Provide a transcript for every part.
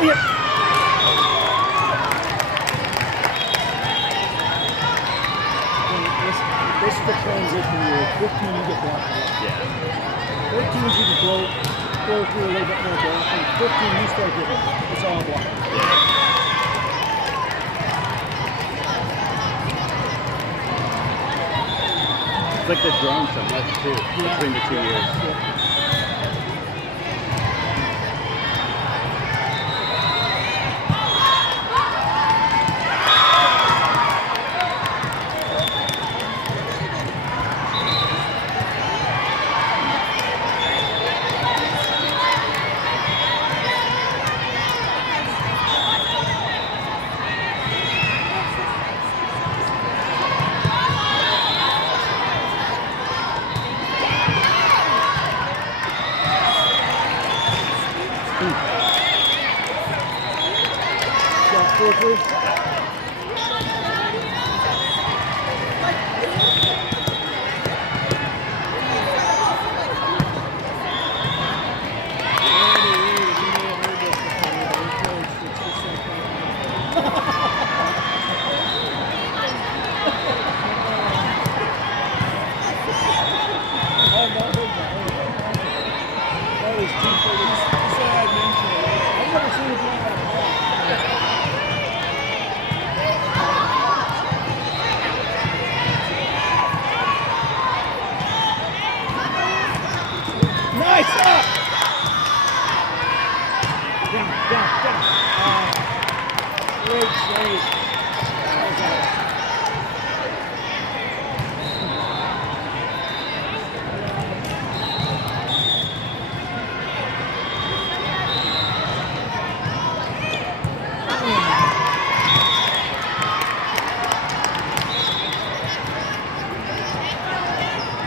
This is the transition year. 15, you get blocked out. Yeah. 13, you can blow through a little bit more blocking. 15, you start getting it's all blocked. Yeah. It's like they've grown so much too between the 2 years. Yeah. Shot 4-3. Nice up! Down. Great save.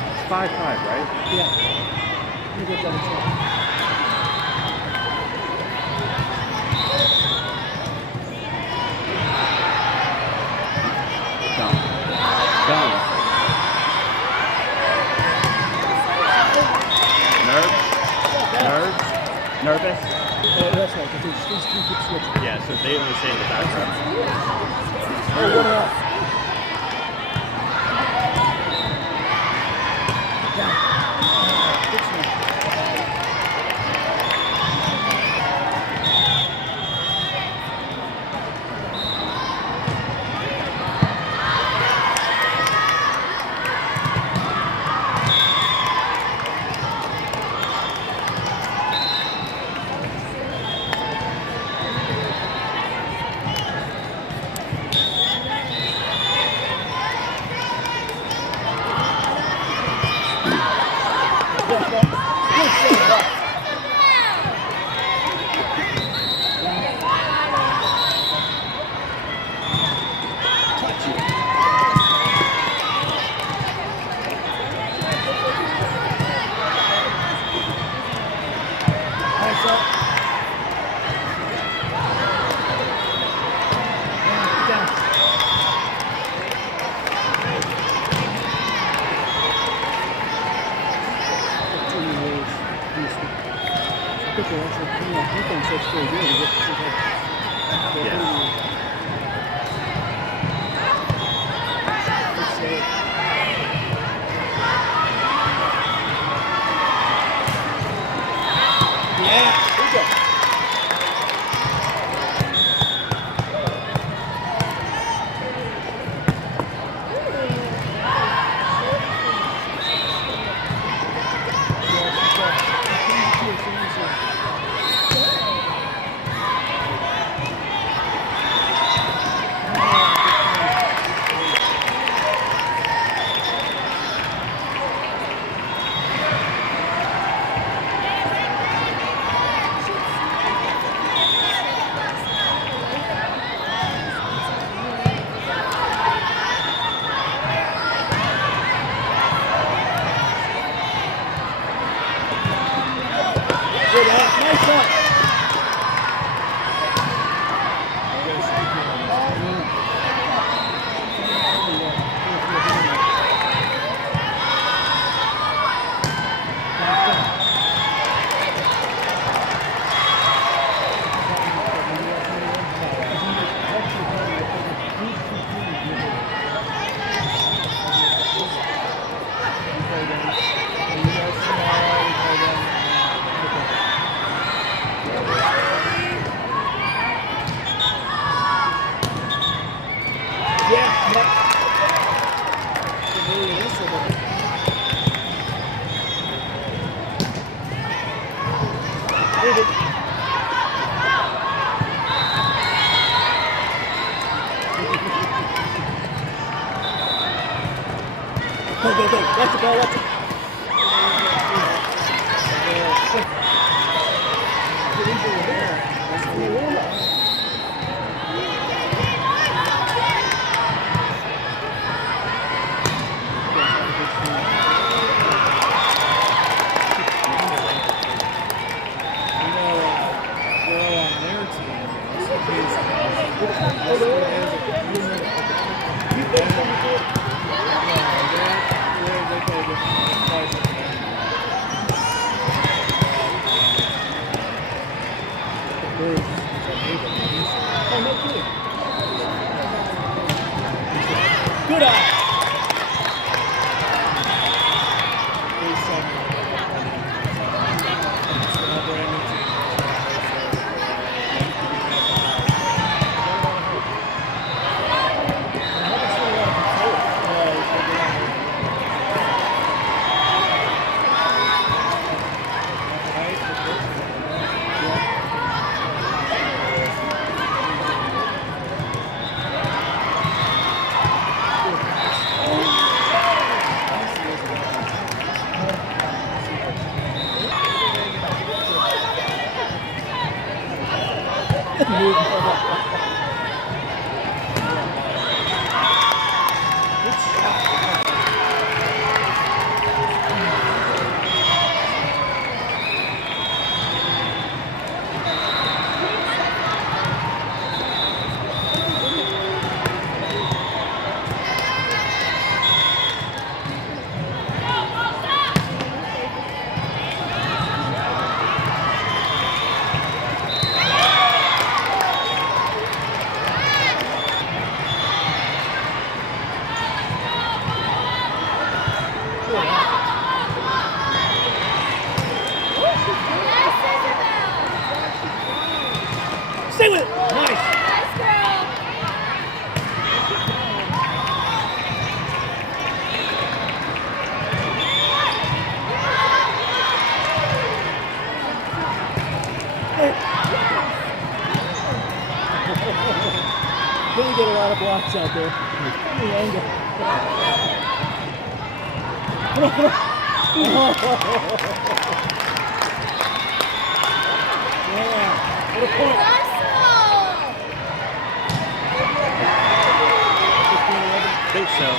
It's 5-5, right? Yeah. You get that shot. Done. Nervous? That's right, because these two keep switching. Yeah, so they only stay in the background. Oh, what up? Down. Good swing. Go, go, go. Watch it, ball, watch it. Good eye. Stay with it. Nice. Nice girl. Really get a lot of blocks out there. The angle. Come on, come on. Yeah. What a point. Russell. I think so.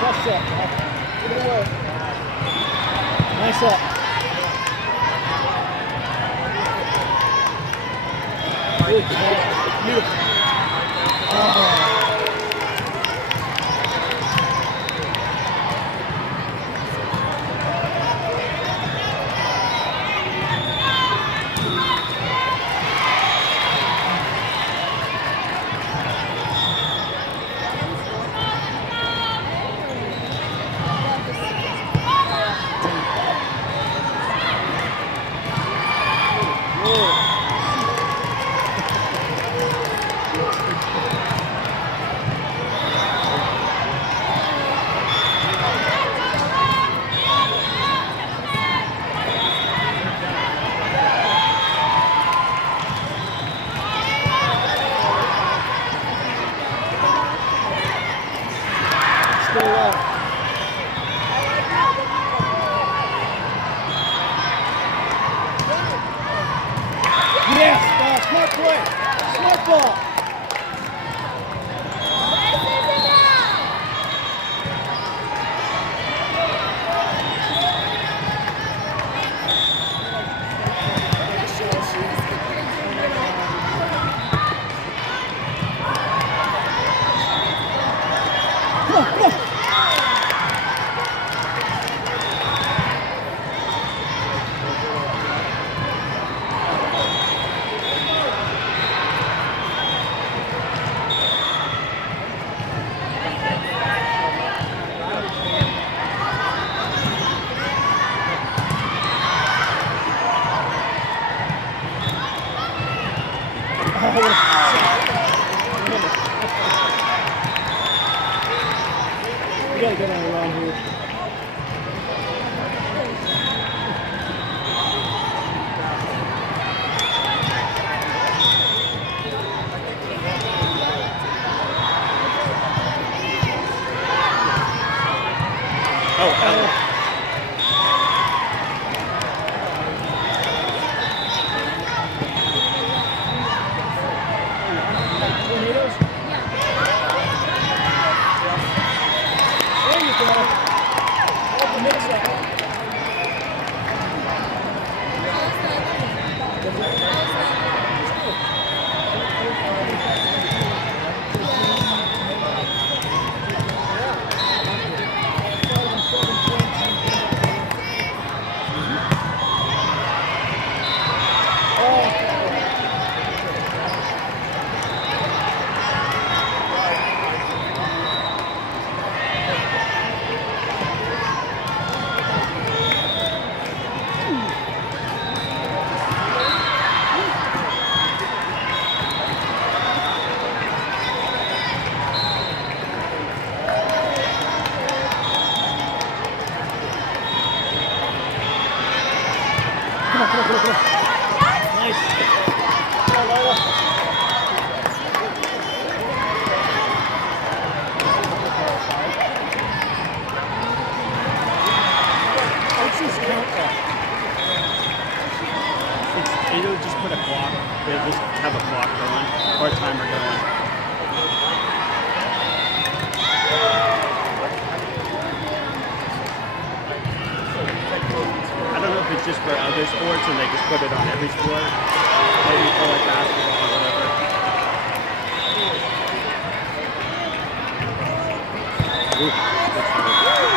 Cross set. Give it away. Nice up. Good job. Beautiful. Oh. gotta get on around here. Tornadoes? There you go. Like the mix up. Come on. Nice. Come on, Lila. What's this count at? It'll just put a clock. They'll just have a clock going or a timer going. I don't know if it's just for other sports and they just put it on every sport. Maybe for like basketball or whatever. Ooh, that's good.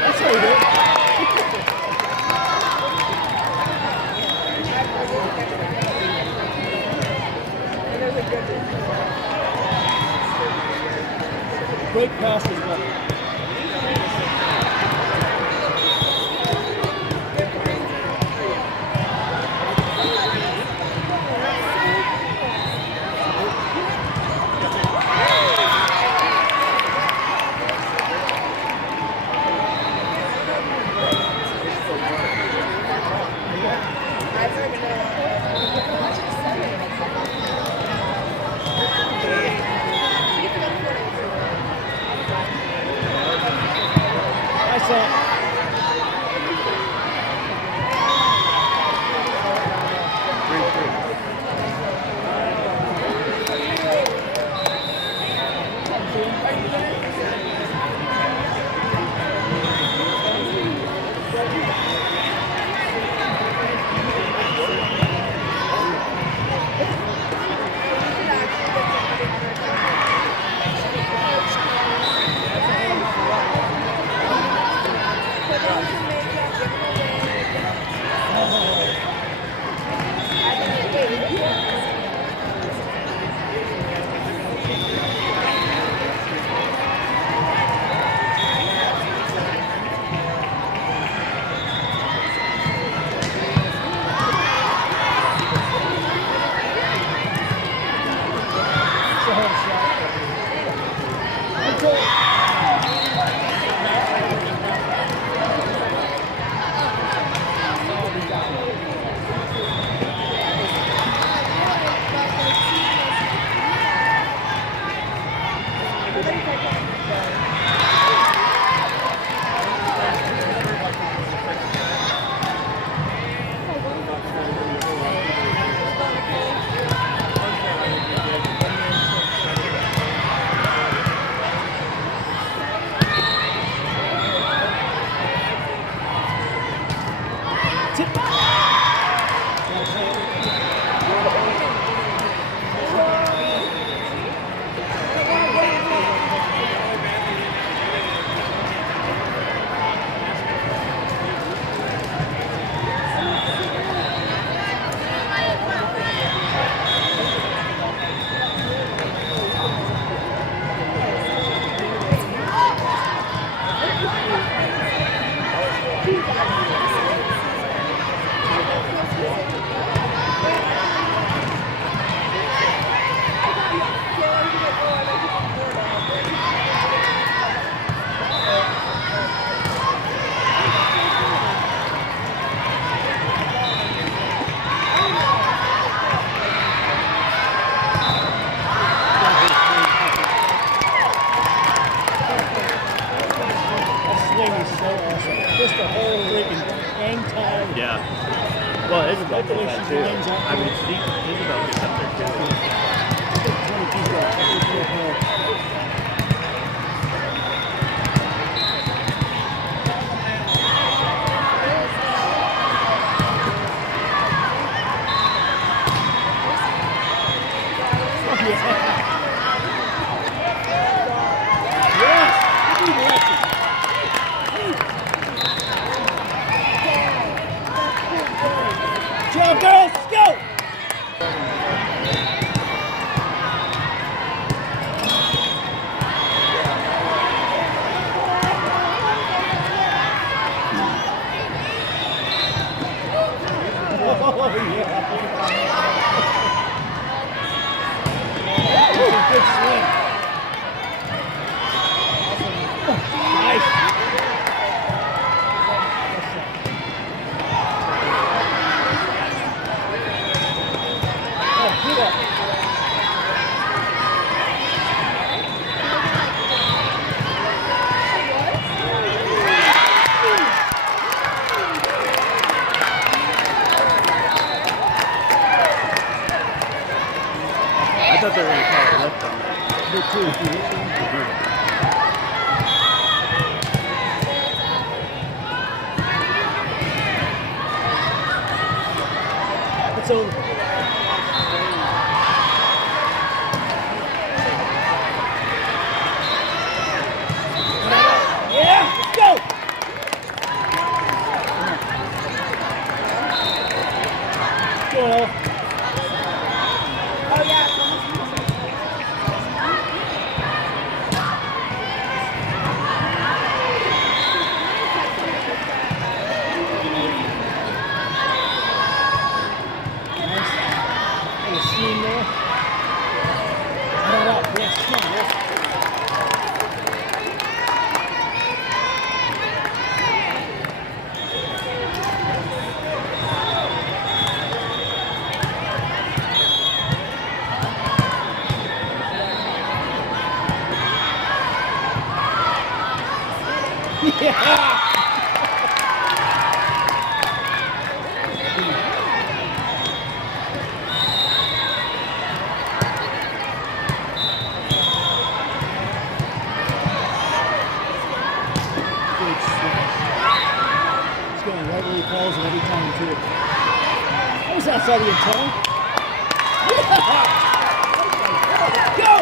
That's how you do it. Great pass as well. Nice up. Oh, Isabel does that too. Ends up I mean, she, Isabel gets up there too. 20 people. Job, girls, go! Oh, yeah. Good swing. Nice. Oh, get up. I thought they were going to call a lift on that. Good too. It's over. Yeah, let's go. Go, Elle. Oh, yeah. It's almost Nice. Little seam there. Right up. Yes, come on, yes. Yeah! Good smash. He's going right where he calls it every time, too. That was outside the antenna. Yeah! Go!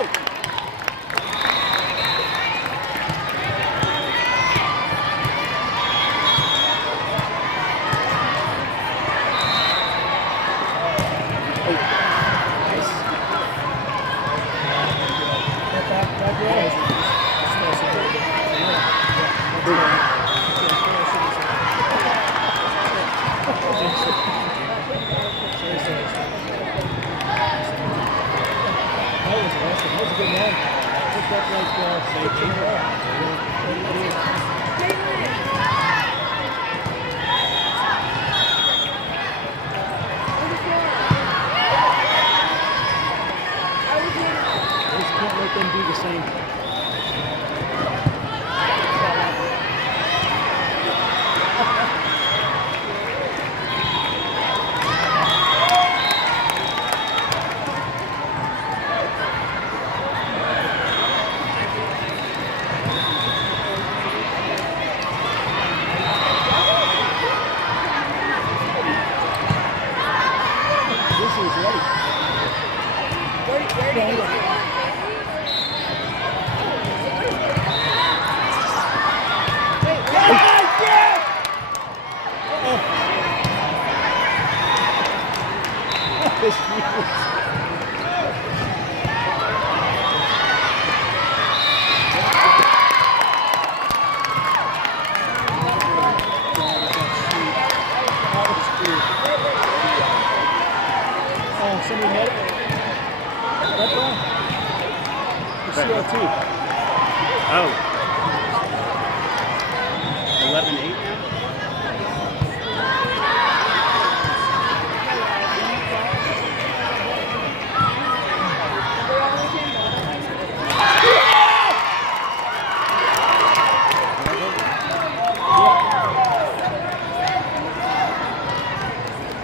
Nice. Back row. That was awesome. That was a good one. Picked up like 16 I just can't let them do the same. This is ready. Where did it go? Oh, somebody met it? That one? The CO2. Oh. 11-8 now?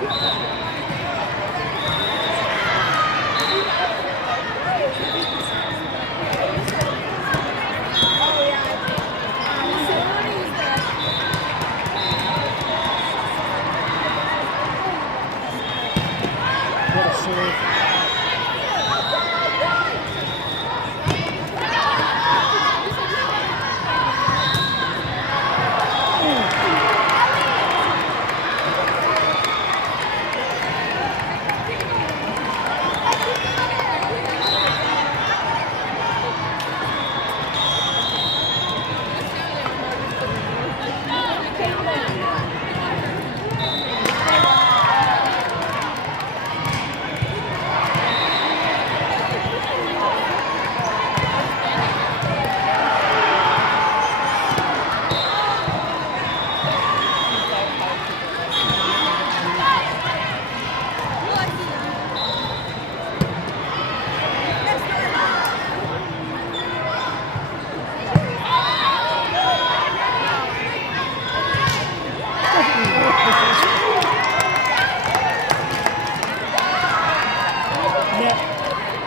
Yeah. What a serve.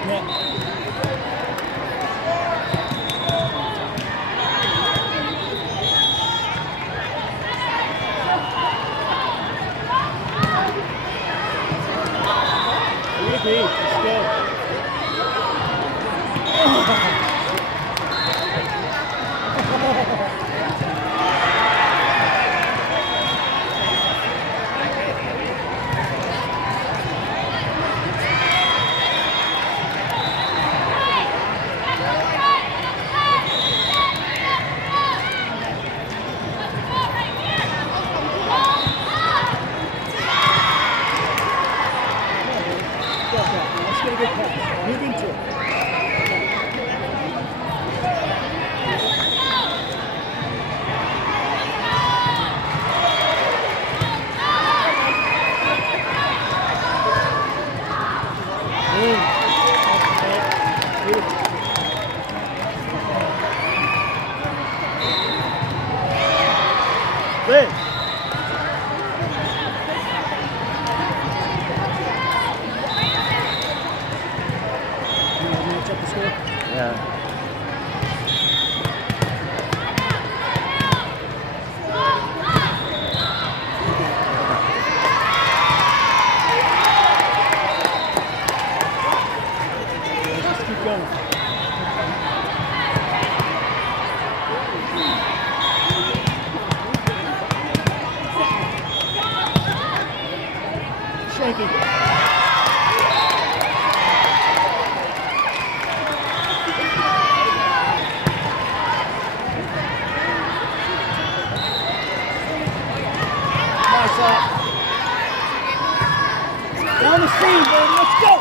Net. Ricky, let's go. Let's get a good pass. Move into it. Liz. You want to check the score? Yeah. Let's keep going. Shaky. Nice up. Down the seam, baby. Let's go.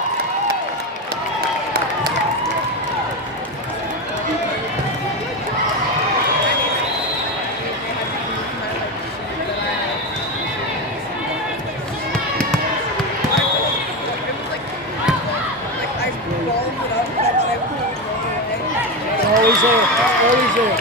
It's always there. It's always there.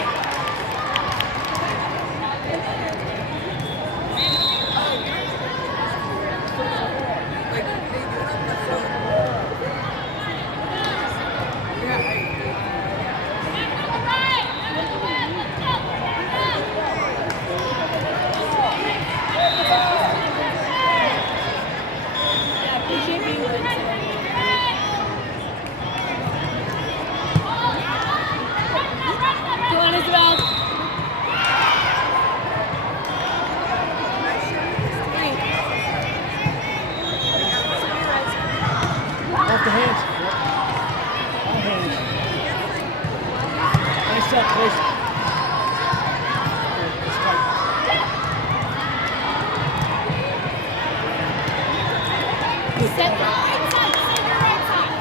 Go on, Isabel. Off the hands. Yep. On hands. Nice up, please. It's tight. Set the right side. Set the right side.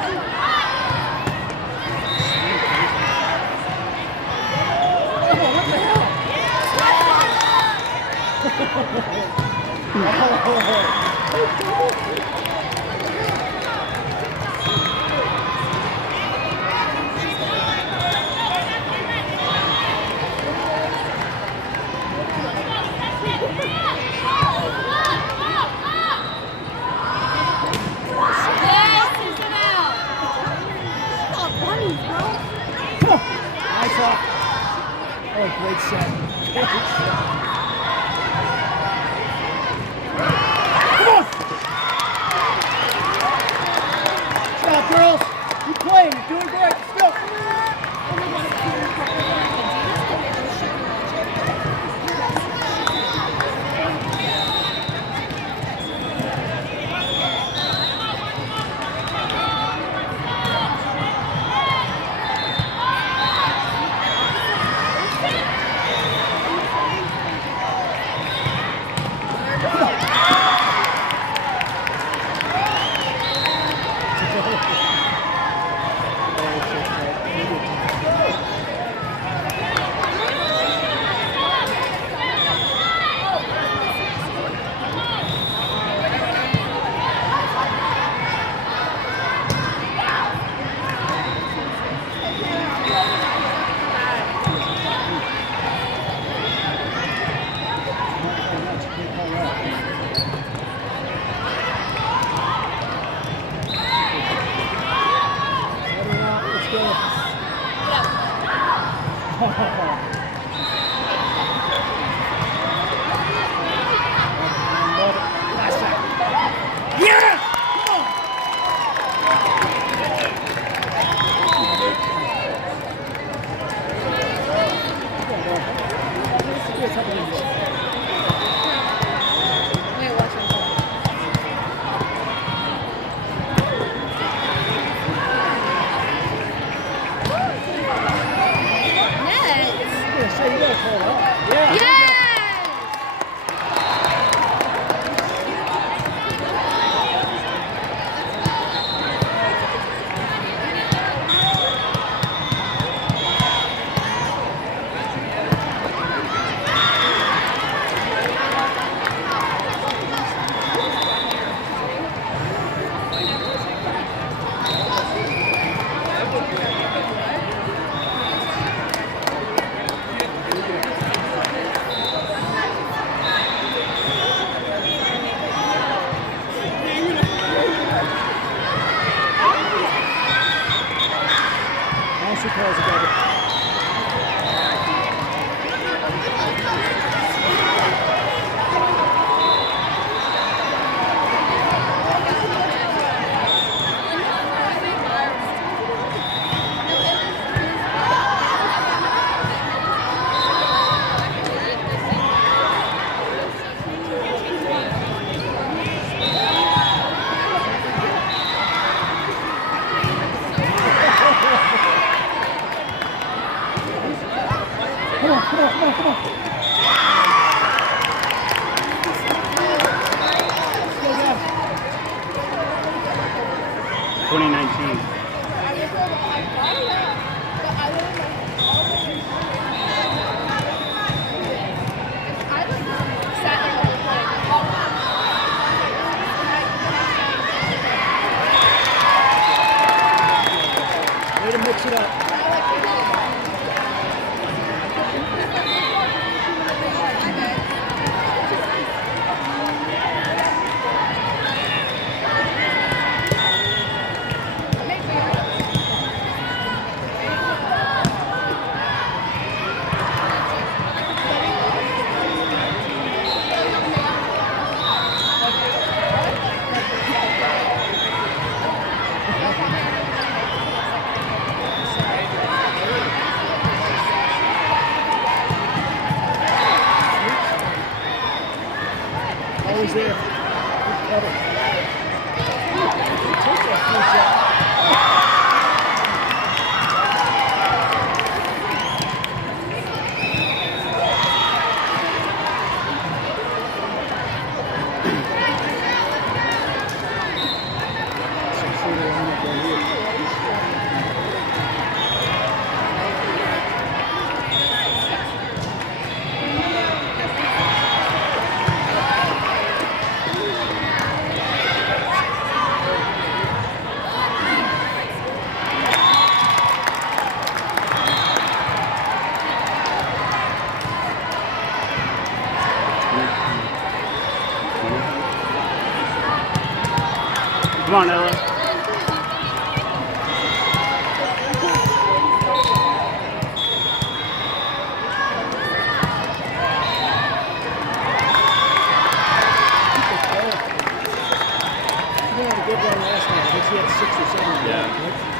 Yes, Isabel. Stop running, bro. Nice up. Oh, great set. Great set. Come on! girls. Keep playing. You're doing great. Let's go. Come on. 2019. Way to mix it up. Always there. Good cover. Take that first shot. Come on, Ella. Good. hit one last night. I think she had 6 or 7. Yeah.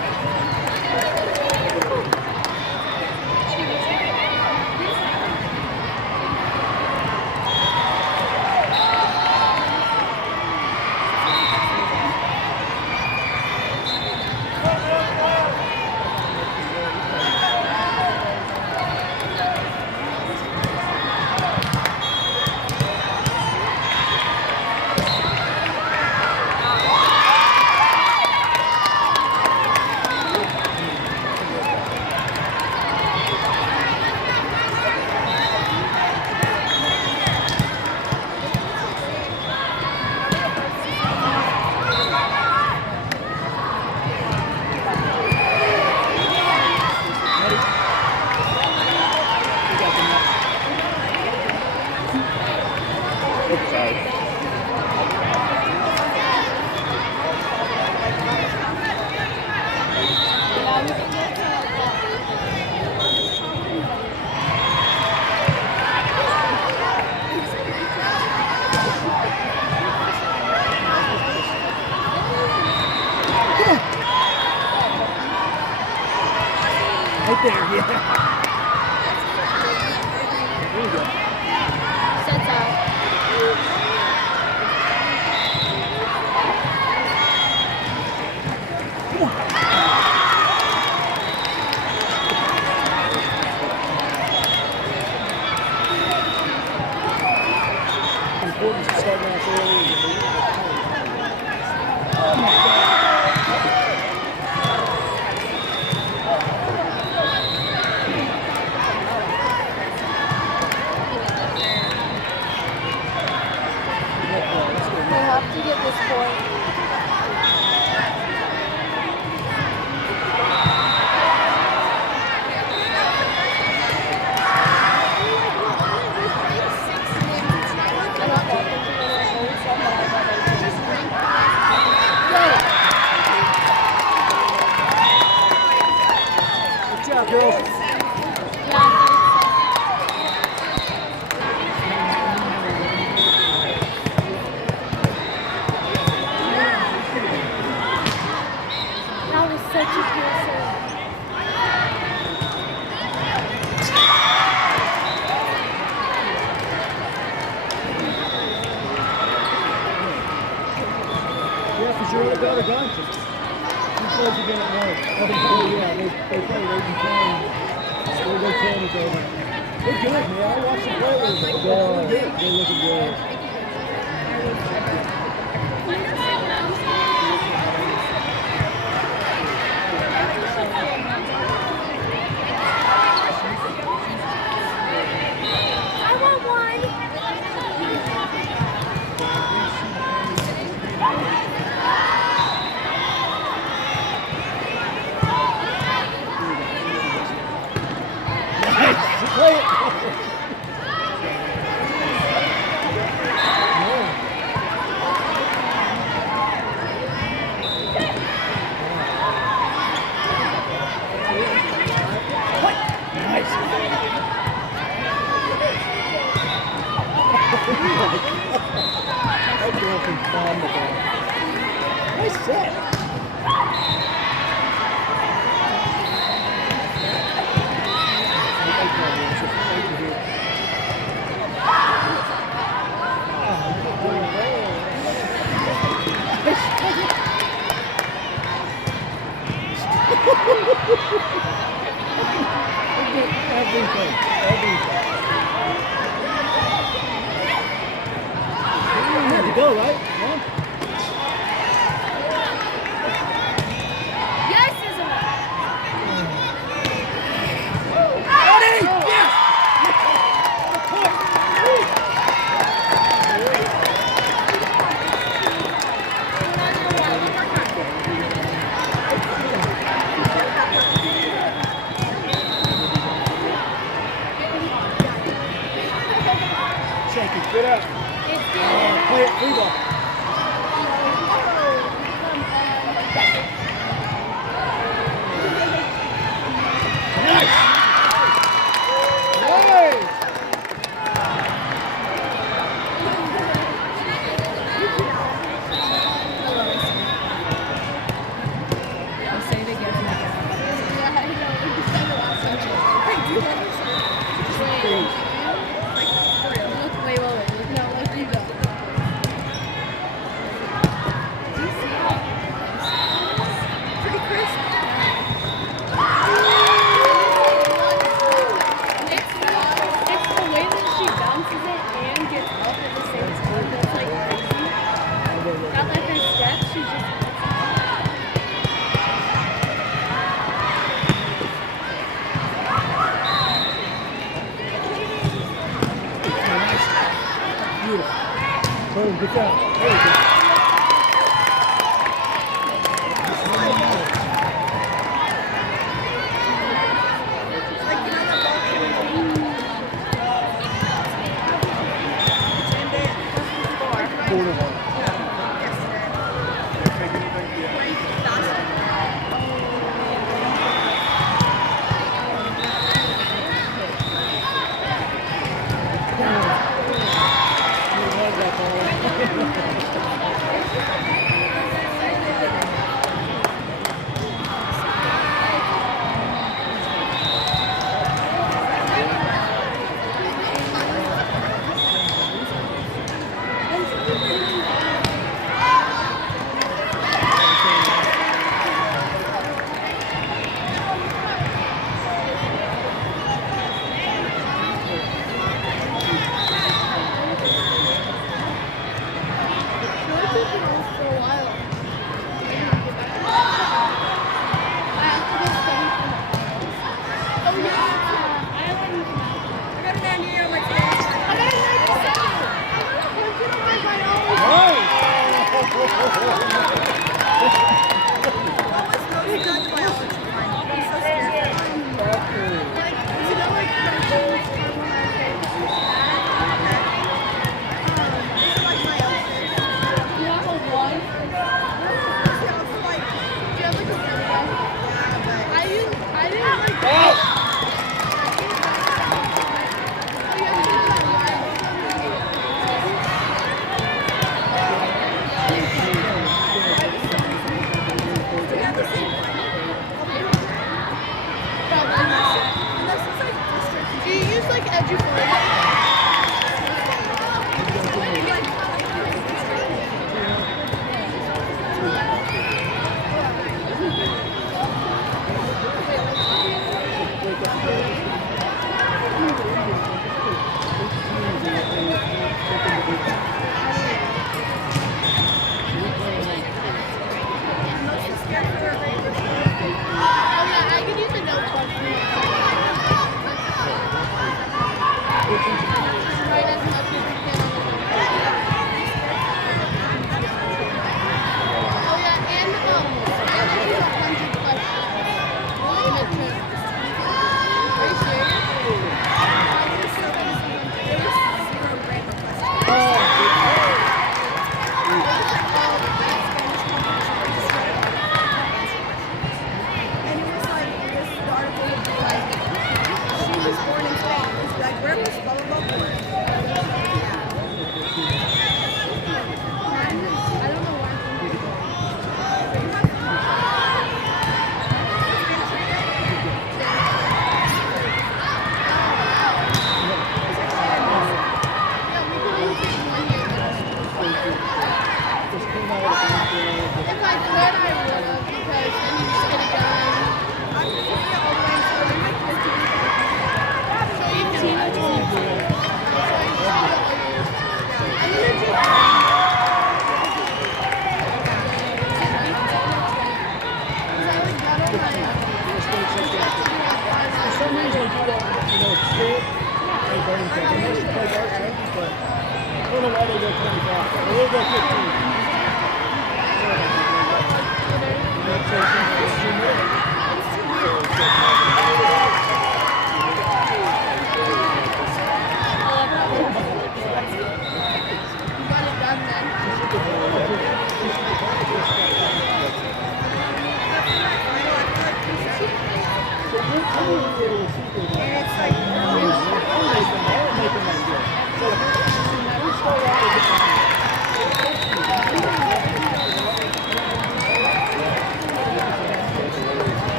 Oops, sorry. Right there, yeah. There you go. Sets out. Important to start off early. Oh my God. They have to get this point. I'm not walking to the old Good job, girls. That was such a cool serve. Yeah, because you're the better gun. Who plays again at night? I think they play late in time. Or they can if they want. They're good, man. I watched them play with them. They're good. They're looking good. I want one. Nice. Play it. Nice. That girl can bomb the ball. Nice set. Everything. Had to go, right? Yeah. Yes, isn't it? Ready? Yes! Shake it. Get up. It's Play it. Free ball.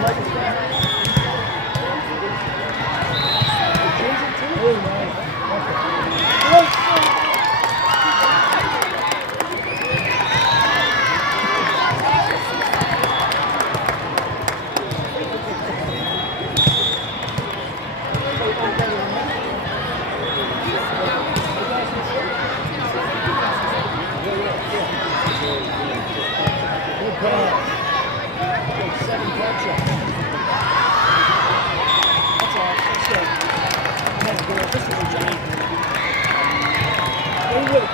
Michael Scott. Change it too? Oh, nice. Okay. Good pass. Good second catch-up. That's all. That's good. Come on, girl. This is a giant. Go with it.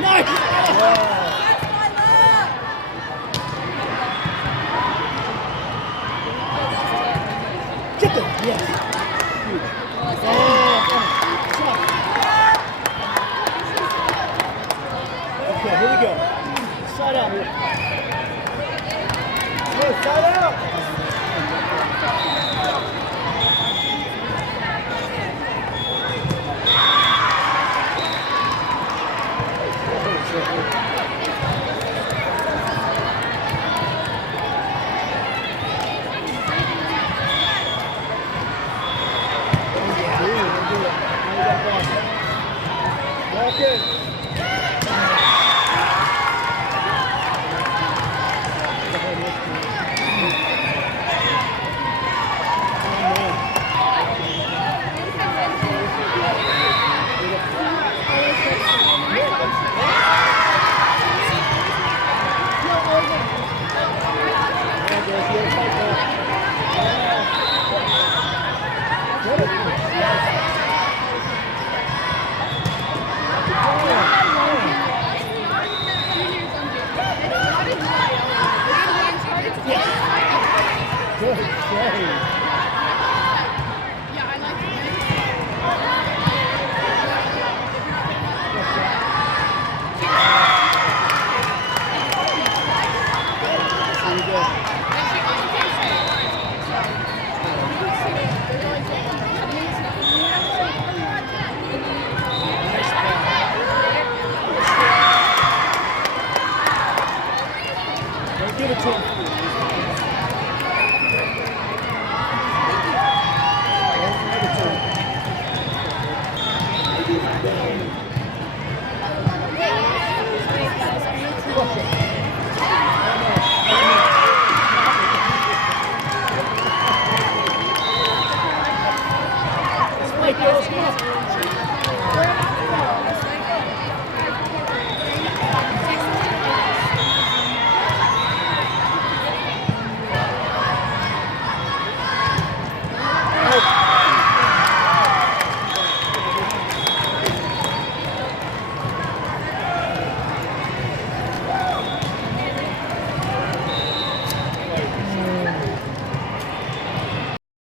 Nice! Wow. Get them! Yes! Huge. Okay, here we go. Side out. Go, side out! Walk in.